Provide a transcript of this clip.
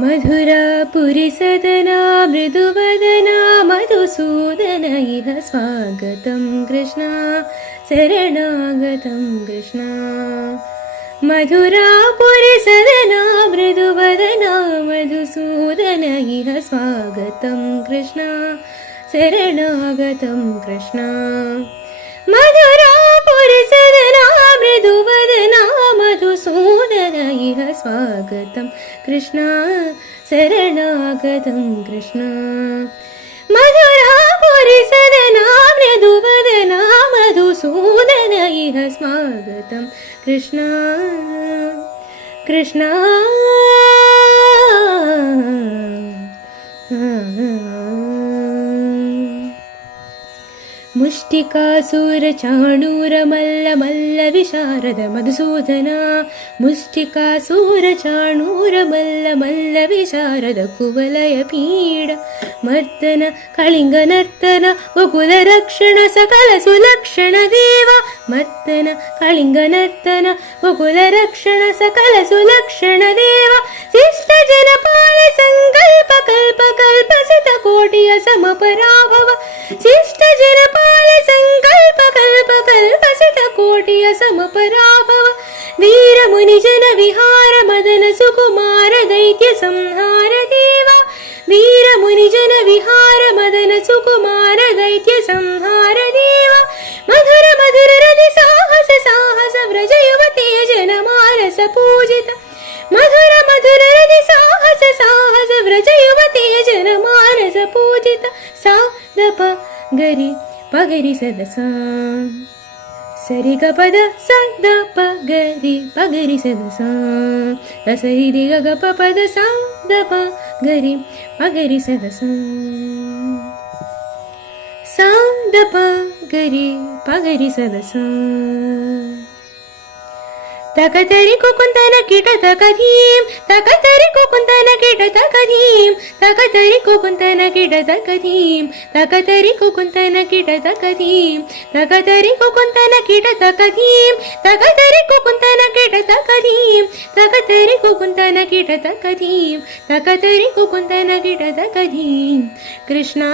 मधुरापुरिसदना मृदुवदना मधुसूदन इह स्वागतं कृष्ण शरणागतं कृष्ण। मधुरापुरिसदना मृदुवदना मधुसूदन इह स्वागतं कृष्ण शरणागतं कृष्ण। मधुरापुरिसदना मृदुवदना मधुसूदन इह स्वागतं कृष्ण शरणागतं कृष्ण। मधुरापुरिसदना मृदुवदना मधुसूदन इह स्वागतं कृष्ण कृष्ण। मुष्टिकासुरचाणूरमल्लमल्लविशारद मधुसूदन मुष्टिकासुरचाणूरमल्लमल्लविशारद कुवलयपीड मर्दन कलिङ्गनर्तन गोकुलरक्षण सकलसुलक्षण देव मर्दन कलिङ्गनर्तन गोकुलरक्षण सकलसुलक्षण देव शिष्टजनपाल सङ्कल्प कल्प कल्पसित कोटिय समपराभव शिष्टजनपाल सङ्कल्प कल्प कल्पसित कोटिय समपराभव वीरमुनिजन विहार मदन सुकुमार दैत्य संहार देव वीरमुनिजन विहार मदन सुकुमार दैत्य संहार देव मधुर मधुर रति साहस साहस व्रज युवती जनमानस पूजित मधुर मधुर रति साहस साहस व्रज युवती जनमानस पूजित सा द प गरि पगरि सद सा सरि ग पद स द प गरि पगरि सद सा सरि रि ग ग प पद सा द प गरि पगरि सद सा सा द प गरि पगरि सद सा तकतरि कुकुंतन कीट तकधीम तकतरि कुकुंतन कीट तकधीम तकतरि कुकुंतन कीट तकधीम तकतरि कुकुंतन कीट तकधीम तकतरि कुकुंतन कीट तकधीम तकतरि कुकुंतन कीट तकधीम तकतरि कुकुंतन कीट तकधीम तकतरि कुकुंतन कीट तकधीम कृष्ण